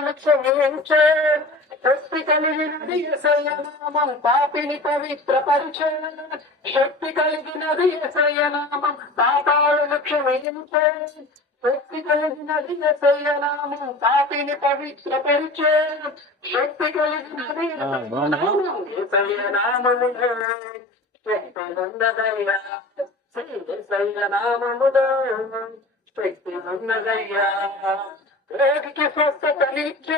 పాపాలను క్షమించే శక్తి కలిగినది యేసయ్య నామం పాపిని పవిత్రపరిచే శక్తి కలిగినది యేసయ్య నామం పాపాలను క్షమించే శక్తి కలిగినది యేసయ్య నామం పాపిని పవిత్రపరిచే శక్తి కలిగినది యేసయ్య నామములో శక్తి ఉన్నదయ్యా యేసయ్య నామములో శక్తి ఉన్నదయ్యా రోగికి స్వస్థతనిచ్చే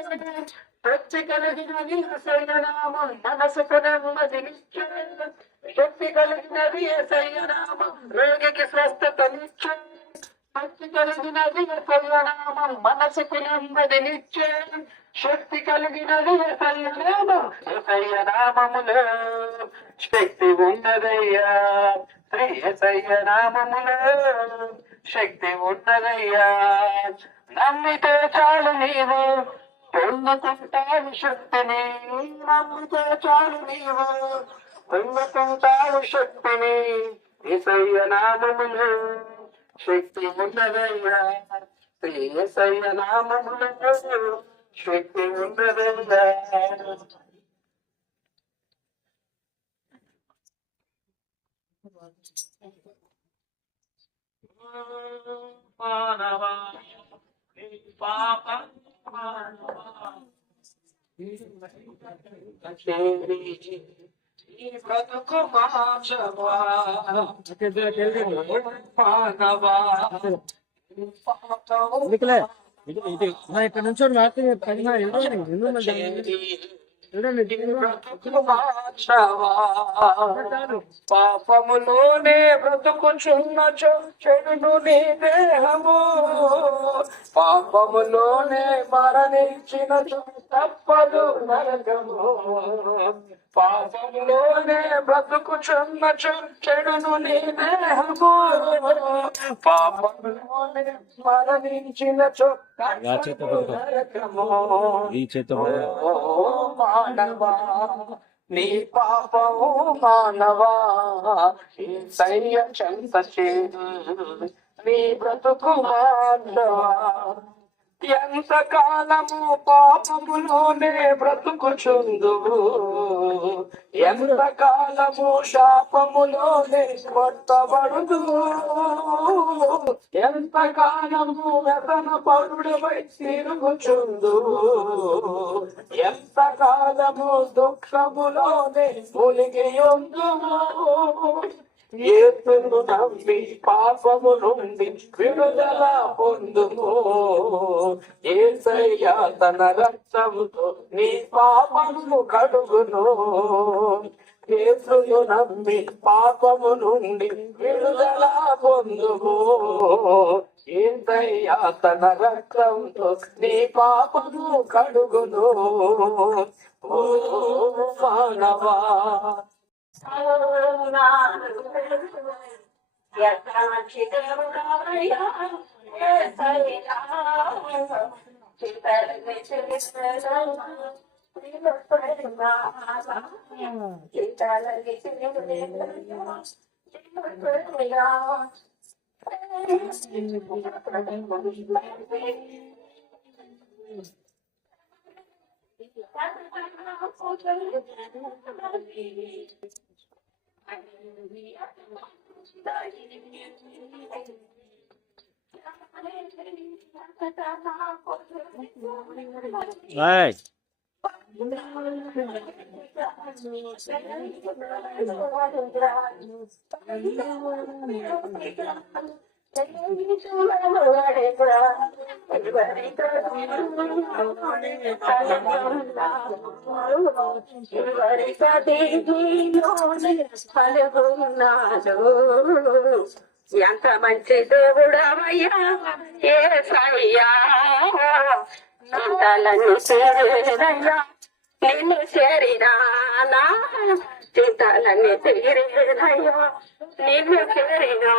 శక్తి కలిగినది యేసయ్య నామం మనసుకు నెమ్మదినిచ్చే శక్తి కలిగినది యేసయ్య నామం రోగికి స్వస్థతనిచ్చే శక్తి కలిగినది యేసయ్య నామం మనసుకు నెమ్మదినిచ్చే శక్తి కలిగినది యేసయ్య నామం యేసయ్య నామములో శక్తి ఉన్నదయ్యా శ్రీ యేసయ్య నామములో శక్తి ఉన్నదయ్యా నమ్మితే చాలు నీవు పొందుకుంటావు శక్తిని నమ్మితే చాలు నీవు పొందుకుంటావు శక్తిని యేసయ్య నామములో శక్తి ఉన్నదయ్యా శ్రీ యేసయ్య నామములో శక్తి ఉన్నదయ్యా మానవా పాప బ్రతుకు మార్చవా మానవా ఇక్కడ నుంచి పాపములోనే బ్రతుకుచున్న చెడును నీ దేహము పాపములోనే మరణించిన తప్పదు నరకము పాపములోనే బ్రతుకుచున్న చెడును నీ దేహము పాపములోనే మరణించిన నరకము మానవా నీ పాపము మానవా సయ్య చెంత చేదు నీ బ్రతుకు మానవా ఎంత కాలము పాపములోనే బ్రతుకుచుందువు ఎంత కాలము శాపములోనే కొట్టబడుదు ఎంత కాలము వ్యసన పరుడవై తిరుగుచుందువు ఎంత కాలము దుఃఖములోనే మునిగి ఉందువు యేసును నమ్మి పాపము నుండి విడుదల పొందుము యేసయ్య తన రక్తముతో నీ పాపము కడుగును యేసును నమ్మి పాపము నుండి విడుదల పొందుము యేసయ్య తన రక్తంతో నీ పాపము కడుగును ఓ మానవా Right. ఎంత మంచి దేవుడవయ్యా యేసయ్యా చింతలను తీరేదయ్యా నిన్ను చేరినా చింతలన్నీ తీరేదయ్యా నిన్ను చేరినా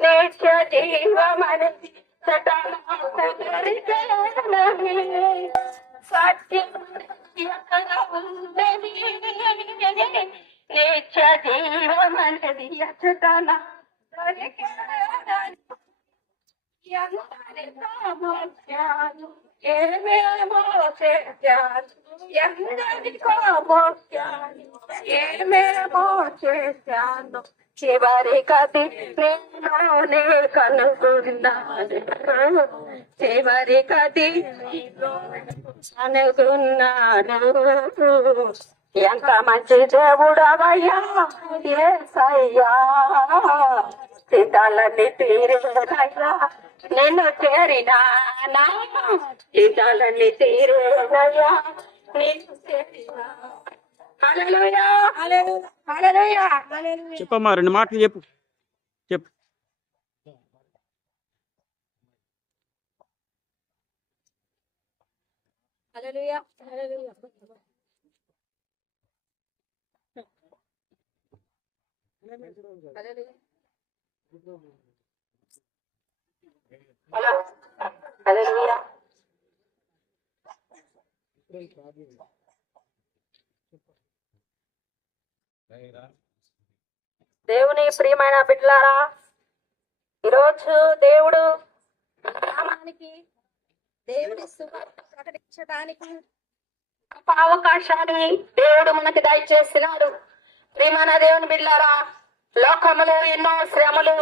నిత్య జీవమని సత్యం ఎక్కడ ఉందని నిత్య జీవమనది ఎచ్చటన ఎందరితో మోసాను ఏమేమో చేశాను ఎందరికో మోసాను ఏమేమో చేశాను చివరి కది నేనే కనుగొన్నాను చివరి కది అనుకున్నాను ఎంత మంచి దేవుడవయ్యా యేసయ్యా చింతాలన్నీ తీరేనయ్యా నిన్ను చేరినా చింతాలన్నీ తీరేనయ్యా నిన్ను చేరినా హల్లెలూయా హల్లెలూయా హల్లెలూయా. చెప్పమ్మా 2 మాటలు చెప్పు. చెప్పు. Hallelujah hallelujah. Hello hallelujah. దేవుని ప్రియమైన బిడ్డలారా, ఈరోజు దేవుడు గ్రామానికి దేవుని సువార్త ప్రకటించడానికి గొప్ప అవకాశాన్ని దేవుడు మనకి దయచేసినాడు. ప్రియమైన దేవుని బిడ్డలారా, లోకములో ఎన్నో శ్రమలు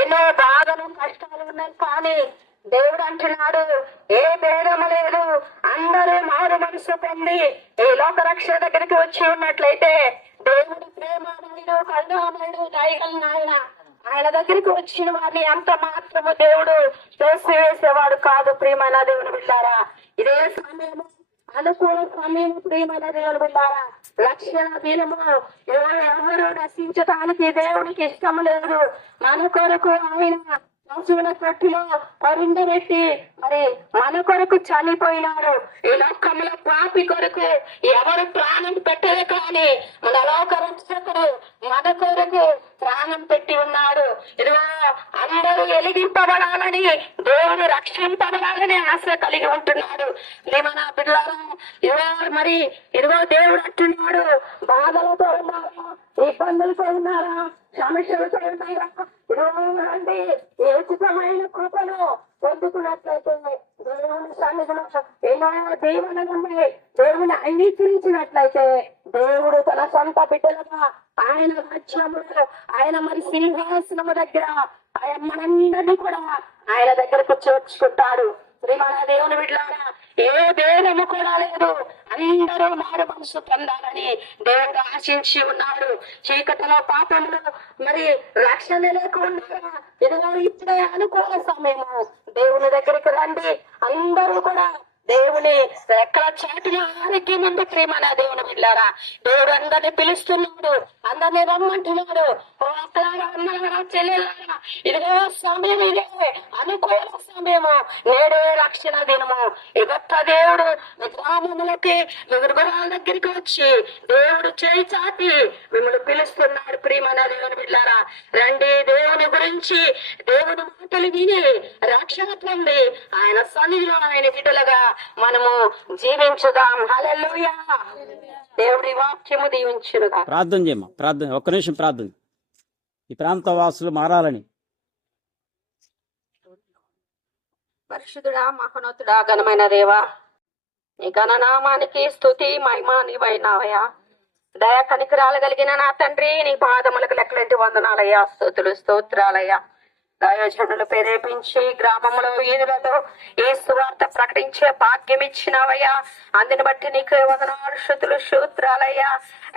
ఎన్నో బాధలు కష్టాలు ఉన్నాయి, కానీ దేవుడు అంటున్నాడు ఏ భేదము లేదు, అందరూ మారు మనసు పొంది ఈ లోక రక్ష దగ్గరికి వచ్చి ఉన్నట్లయితే దేవుడు ప్రేమమయుడు కరుణామయుడు దయగలిగిన ఆయన దగ్గరికి వచ్చిన వారిని అంత మాత్రము దేవుడు తోసివేసేవాడు కాదు. ప్రియమైన దేవుని బిడ్డారా, ఇదే సమయము అనుకూల సమయం. ప్రియమైన దేవుని బిడ్డారా, రక్షణ దినము ఎవరు రక్షించటానికి దేవునికి ఇష్టం లేదు. మన కొరకు ఆయన పశువుల తొట్టిలో పరుండబెట్టి మరి మన కొరకు చనిపోయినాడు. ఈ లోకంలో పాపి కొరకు ఎవరు ప్రాణం పెట్టరు, కానీ మన లోక రక్షకుడు మన కొరకు ప్రాణం పెట్టి ఉన్నాడు. ఇదిగో అందరూ వెలిగింపబడాలని దేవుడు రక్షింపబడాలని ఆశ కలిగి ఉంటున్నాడు. మన పిల్లలు ఇదిగో దేవుడు అంటున్నాడు, బాధలతో ఉన్నారా, ఇబ్బందులతో ఉన్నారా, సమస్యలతో ఉన్నారా, రండి ఏ ఉచితమైన కృపను పొందుకున్నట్లయితే దేవుని సన్నిధిలో ఎన్నో దీవెనలున్నాయి. దేవుని అంగీకరించినట్లయితే దేవుడు తన సొంత బిడ్డలుగా ఆయన రాజ్యములో ఆయన మరి సింహాసనము దగ్గర ఆయన మనందరినీ కూడా ఆయన దగ్గరకు చేర్చుకుంటాడు. ప్రియమైన దేవుని బిడ్డలారా, ఏ భేదము కూడా లేదు, అందరూ మారు మనసు పొందాలని దేవుడు ఆశించి ఉన్నాడు. చీకటిలో పాపంలో మరి రక్షణ లేకుండా ఇదిగో ఇప్పుడే అనుకూల సమయము. దేవుని దగ్గరికి రండి, అందరూ కూడా దేవుని ఎక్కడ చాటున ఆరోగ్యం ఉంది. ప్రియమైన దేవుని బిడ్డలారా, దేవుడు అందరిని పిలుస్తున్నాడు, అందరినీ రమ్మంటున్నాడు. ఓ అక్కలారా, అమ్మలారా, చెల్లెలారా, ఇదిగో సమయం ఇదే అనుకూల సమయము. నేడే రక్షణ దినము. ఈ గొప్ప దేవుడు గ్రామములకి గృహాల దగ్గరికి వచ్చి దేవుడు చేయి చాటి మిమ్మల్ని పిలుస్తున్నాడు. ప్రియమైన దేవుని బిడ్డలారా, రండి, దేవుని గురించి దేవుని మాటలు విని రక్షణ పొంది ఆయన సన్నిధిలో ఆయన బిడ్డలుగా మనము జీవించుదాం. హల్లెలూయా. దేవుడి వాక్యము దీవించునుగా. ప్రార్థన చేయమ్మా, ప్రార్థన. 1 నిమిషం ప్రార్థన. ఈ ప్రాంత వాసులు మారాలని. పరిశుద్ధుడా, మహోన్నతుడా, ఘనమైన దేవా, నీ ఘననామానికి స్తుతి మహిమ నీవైనావయ్యా. దయా కనికరాలు కలిగిన నా తండ్రి, నీ పాదములకు లెక్కలేంటి వందనాలయ్యా, స్తుతులు స్తోత్రాలయ్యా. దయోజనులు ప్రేరేపించి గ్రామంలో వీధులలో ఈ సువార్త ప్రకటించే భాగ్యం ఇచ్చినావయ్యా. అందుని బట్టి నీకు వందనాలు, స్తుతులు స్తోత్రాలయ్యా.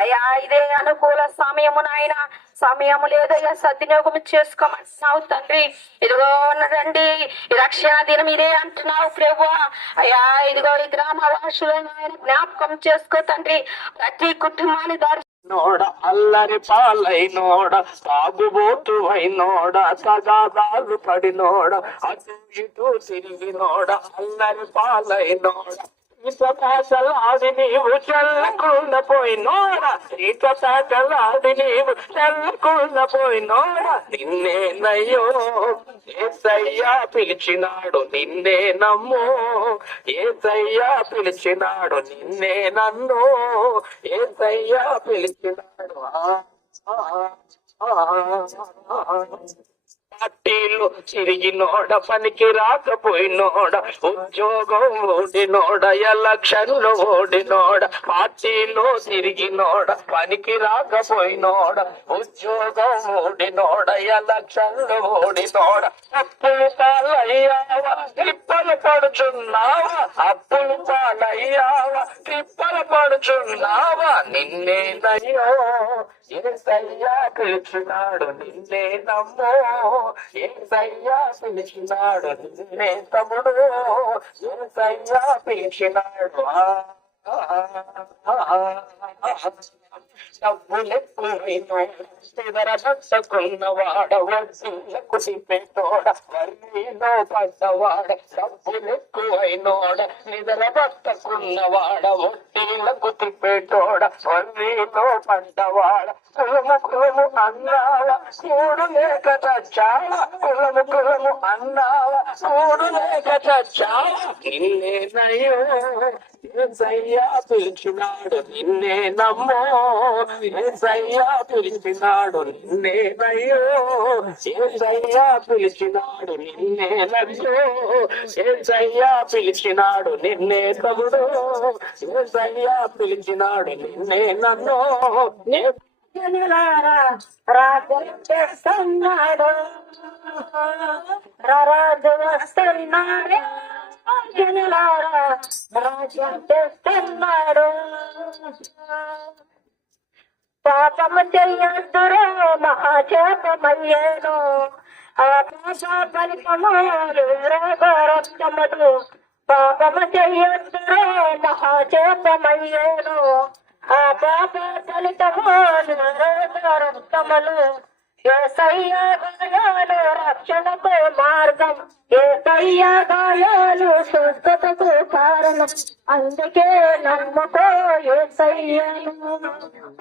అయ్యా, ఇదే అనుకూల సమయము నాయన, సమయము లేదయ్యా, సద్వినియోగం చేసుకోమంటున్నావు తండ్రి. ఇదిగో రండి, ఈ రక్షణ దినం ఇదే అంటున్నావు ప్రభువా. అయ్యా, ఇదిగో ఈ గ్రామ వాసులను ఆయన జ్ఞాపకం చేసుకో తండ్రి. ప్రతి కుటుంబాన్ని నోడ అల్లరి పాలైనోడ, తాగుబోతువైనోడ, తగాదాలు పడినోడ, అటు ఇటు తిరిగినోడ, అల్లరి పాలైనోడ, ఈత పేటలాడి నీవు చెల్లకుండా పోయినోడ, ఈత పేటలాడి నీవు చెల్లకుండా పోయినోడ, నిన్నేనయ్యో ఏసయ్యా పిలిచినాడు, నిన్నే నమ్ము, ఏసయ్యా పిలిచినాడు, నిన్నే నన్ను, ఏసయ్యా పిలిచినాడు. పార్టీలు తిరిగినోడ పనికి రాకపోయినోడ ఉద్యోగం ఓడినోడ ఎలక్షన్లు ఓడినోడ పార్టీలు తిరిగినోడ పనికి రాకపోయినోడ ఉద్యోగం ఓడినోడ ఎలక్షన్లు ఓడినోడ అప్పులు పాలయ్యావా తిప్పలు పడుచున్నావా అప్పులు పాలయ్యావా తిప్పలు పడుచున్నావా నిన్నే నయ్యో ఏసయ్యా పిలిచినాడు నిన్నే నమ్మో ఏసయ్యా పిలిచినాడు నిన్నే తమ్ముడు ఏసయ్యా పిలిచినాడు డబ్బులెక్కువైనోడ వడ్డీలకు తిప్పేటోడ వర్ణీలో పడ్డవాడ డబ్బులెక్కువైనోడ నిద్ర పట్టకున్నవాడ వడ్డీలకు తిప్పేటోడ వర్ణీలో పడ్డవాడ కులము కులము అన్నావా కూడు లేక చచ్చావా కులము కులము అన్నావా కూడు లేక చచ్చావా నిన్నేనయ్యో ఏసయ్యా పిలిచినాడు నిన్నే నమ్మో ఏసయ్యా పిలిచినాడు నిన్నేనయ్యో ఏసయ్యా పిలిచినాడు నిన్నే నమ్మో ఏసయ్యా పిలిచినాడు నిన్నే తమ్ముడు ఏసయ్యా పిలిచినాడు నిన్నే నన్నో జనులారా రాజ్యం చేస్తున్నాడు రాజు వస్తున్నాడు జనులారా రాజ్యం చేస్తున్నాడు పాపము చెయ్యొద్దురే మహాచేతమయ్యేను ఆ పాప ఫలితము రక్తములు పాపము చెయ్యొద్దురే మహాచేతమయ్యేను ఆ పాప ఫలితము రక్తములు యేసయ్య గాయాలు రక్షణకు మార్గం యేసయ్య గాయాలు స్వస్థతకు కారణం అందుకే నమ్ముకో యేసయ్యను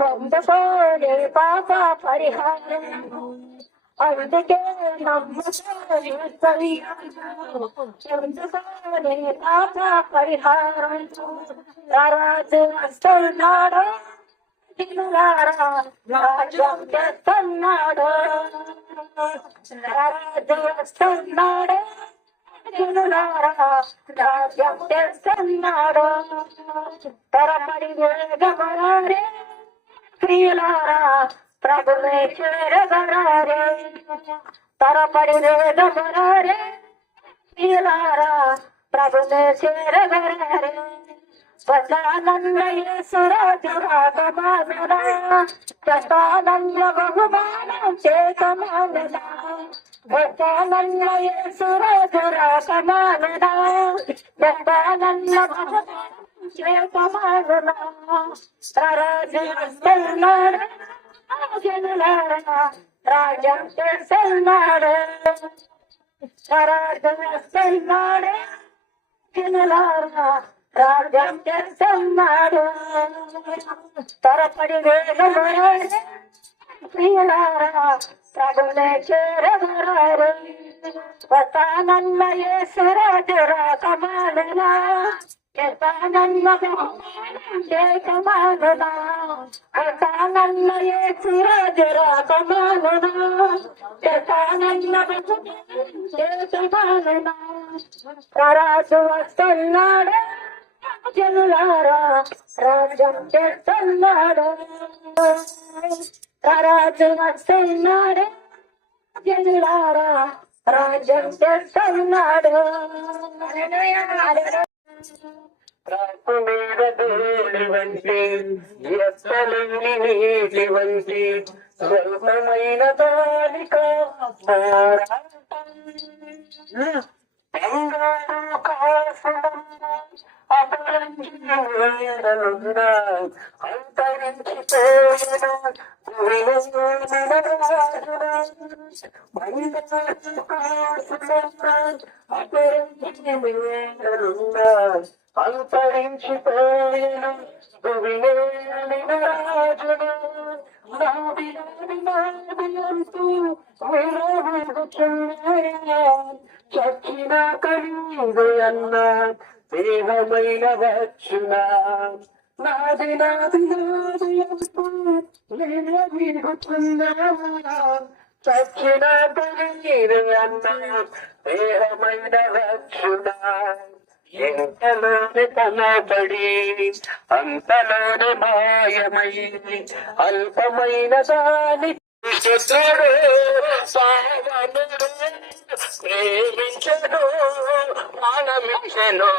పొందుకో నీ పాప పరిహారం అందుకే నమ్ముకో యేసయ్యను పొందుకో నీ పాప పరిహారం రాజు వస్తున్నాడు జనులారా రాజ్యం చేస్తున్నాడు రాజు వస్తున్నాడు జనులారా రాజ్యం చేస్తున్నాడు తరపడి వేగమరారే ప్రియులారా ప్రభువే చేరగరారే తరపడి వేగమరారే ప్రియులారా ప్రభువే చేరగరారే ప్రధానంగా యేసురాజు రాగమానురా ప్రధానంగా బహుమానం చేకమానురా ప్రధానంగా యేసురాజు రాగమానురా ప్రధానంగా బహుమానం చేకమానురా రాజు వస్తున్నాడు జనులారా రాజ్యం చేస్తున్నాడు రాజు వస్తున్నాడు జనులారా రాజ్యం చేస్తున్నాడు త్వరపడి వేగమరారు ప్రియులారా ప్రభులే చేరగరారు వస్తానన్న యేసురాజు రాకమానులా చేస్తానన్న చేకమానులా వస్తానన్న యేసురాజు రాకమానులా చేస్తానన్న చేకమానులా రాజు వస్తున్నాడు జనులారా రాజ్యం చేస్తున్నాడు రాజు వస్తున్నాడు జనులారా రాజ్యం చేస్తున్నాడు రాకు మీద ధూళి వంటి ఎత్తలేని నీటి వంటి స్వల్పమైన బాలిక అంతరించిపోయేను రాజును చచ్చిన కలిగు అన్న దేహమైన వచ్చునా నాది నాది నాది విరుగుతున్నా చచ్చిన తెలియదు అన్న దేహమైన రక్షణ ఎంతలోనే కనబడి అంతలోనే మాయమై అల్పమైన దాని శత్రుడు సావనుడు ప్రేమించడు మానమించను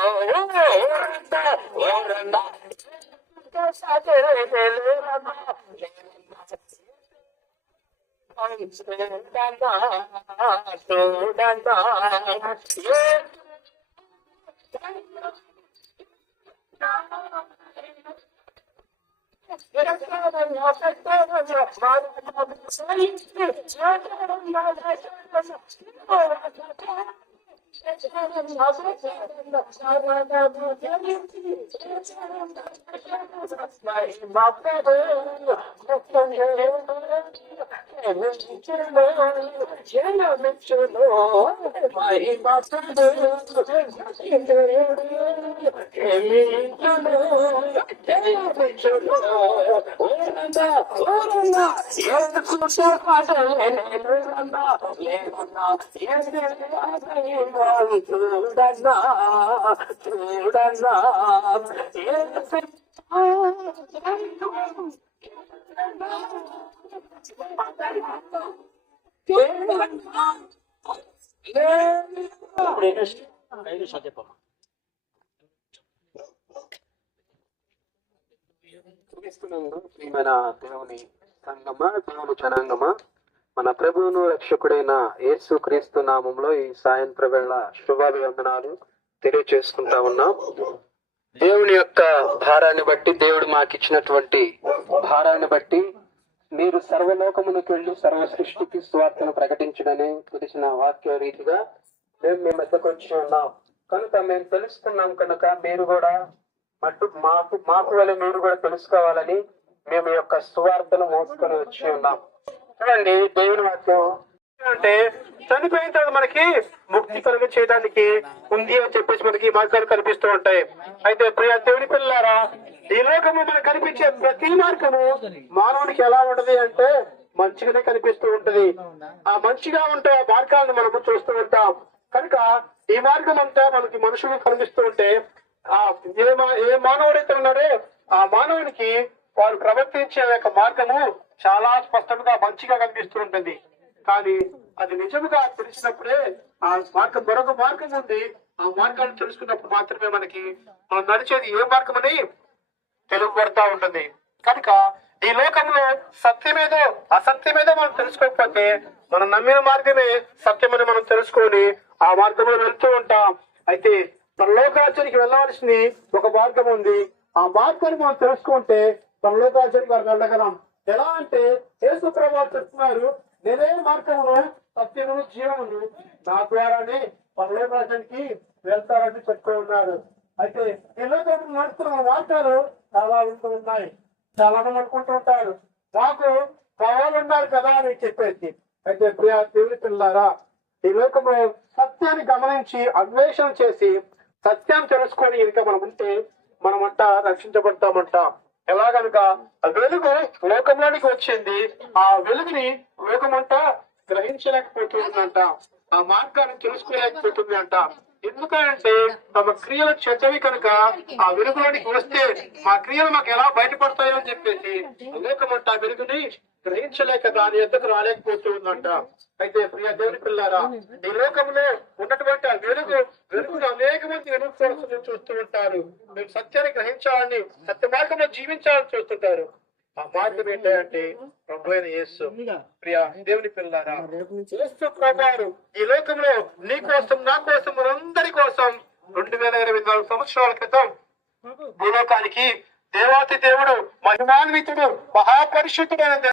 ప్రియమైన దేవుని సంగమా, దేవుని జనాంగమా, మన ప్రభువును రక్షకుడైన యేసు క్రీస్తు నామంలో ఈ సాయంత్రం వేళ శుభాభివందనాలు తెలియజేసుకుంటా ఉన్నాం. దేవుని యొక్క భారాన్ని బట్టి, దేవుడు మాకు ఇచ్చినటువంటి భారాన్ని బట్టి మీరు సర్వలోకమునకు వెళ్ళి సర్వ సృష్టికి స్వార్థను ప్రకటించడని తెలిసిన వాక్య రీతిగా మేము మీ మధ్యకు వచ్చి ఉన్నాం. కనుక మేము తెలుసుకున్నాం కనుక మీరు కూడా మాకు వల్ల మీరు కూడా తెలుసుకోవాలని మేము ఈ యొక్క సువార్తను మోసుకొని వచ్చి ఉన్నాం. చూడండి, దేవుని వాక్యం అంటే చనిపోయిన తర్వాత మనకి ముక్తి కలుగ చేయడానికి ఉంది అని చెప్పేసి మనకి మార్గాలు కనిపిస్తూ ఉంటాయి. అయితే ప్రియ దేవుని పిల్లారా, ఈ లోకము మనకు కనిపించే ప్రతి మార్గము మానవునికి ఎలా ఉంటది అంటే మంచిగానే కనిపిస్తూ ఉంటది. ఆ మంచిగా ఉంటే ఆ మార్గాలను మనము చూస్తూ ఉంటాం. కనుక ఈ మార్గం అంతా మనకి మనుషులు కనిపిస్తూ ఉంటే ఏ మానవుడైతే ఉన్నాడో ఆ మానవునికి వారు ప్రవర్తించే యొక్క మార్గము చాలా స్పష్టంగా మంచిగా కనిపిస్తూ ఉంటుంది. కానీ అది నిజముగా తెలిసినప్పుడే ఆ మార్గం మరొక మార్గం ఉంది. ఆ మార్గాన్ని తెలుసుకున్నప్పుడు మాత్రమే మనకి మనం నడిచేది ఏ మార్గం అని తెలుగుపడతా ఉంటుంది. కనుక ఈ లోకంలో సత్యమేదో అసత్యమేదో మనం తెలుసుకోకపోతే మనం నమ్మిన మార్గమే సత్యమని మనం తెలుసుకొని ఆ మార్గంలో వెళ్తూ ఉంటాం. అయితే మన లోకాచారికి వెళ్ళవలసింది ఒక మార్గం ఉంది. ఆ మార్గాన్ని మనం తెలుసుకుంటే మన లోకాచారికి వారికి వెళ్ళగలం. ఎలా అంటే యేసు ప్రభువు చెప్తున్నారు, నేనే మార్గమును సత్యమును జీవమును, నా ద్వారానే పరలోకానికి వెళ్తారని చెప్తూ ఉన్నారు. అయితే ఈ లోకంలో నడుస్తున్న మార్గాలు చాలా ఉంటూ ఉన్నాయి. చాలా మంది అనుకుంటూ ఉంటారు మాకు కావాలన్నారు కదా అని చెప్పేసి. అయితే ప్రియ దేవుని పిల్లారా, ఈ లోకంలో సత్యాన్ని గమనించి అన్వేషణ చేసి సత్యాన్ని తెలుసుకొని ఇంకా మనం ఉంటే మనమంట రక్షించబడతామంట. ఎలాగనుక ఆ వెలుగు లోకంలోనికి వచ్చింది, ఆ వెలుగుని లోకమంతా గ్రహించలేకపోతుందంట, ఆ మార్గాన్ని తెలుసుకోలేకపోతుంది అంట. ఎందుకంటే తమ క్రియలు చెడ్డవి కనుక ఆ వెలుగులోనికి వస్తే మా క్రియలు మాకు ఎలా బయటపడతాయో అని చెప్పేసి లోకమంతా వెలుగుని గ్రహించలేక దాని ఎద్దకు రాలేకపోతుందంట. అయితే ప్రియ దేవుని పిల్లారా, ఈ లోకంలో ఉన్నటువంటి ఆ వెలుగును అనేక మంది వెలుగు కోసం చూస్తూ ఉంటారు. మేము సత్యాన్ని గ్రహించాలని, సత్య మార్గంలో జీవించాలని చూస్తుంటారు. ఆ మార్గం ఏంటంటే ప్రభు అయిన యేసు. ప్రియ దేవుని పిల్లారా, యేసు ప్రభువారు ఈ లోకంలో నీ కోసం, నా కోసం, మనందరి కోసం 2024 సంవత్సరాల క్రితం భూలోకానికి దేవాతి దేవుడు, మహిమాన్వితుడు, మహాపరిశుద్ధుడైన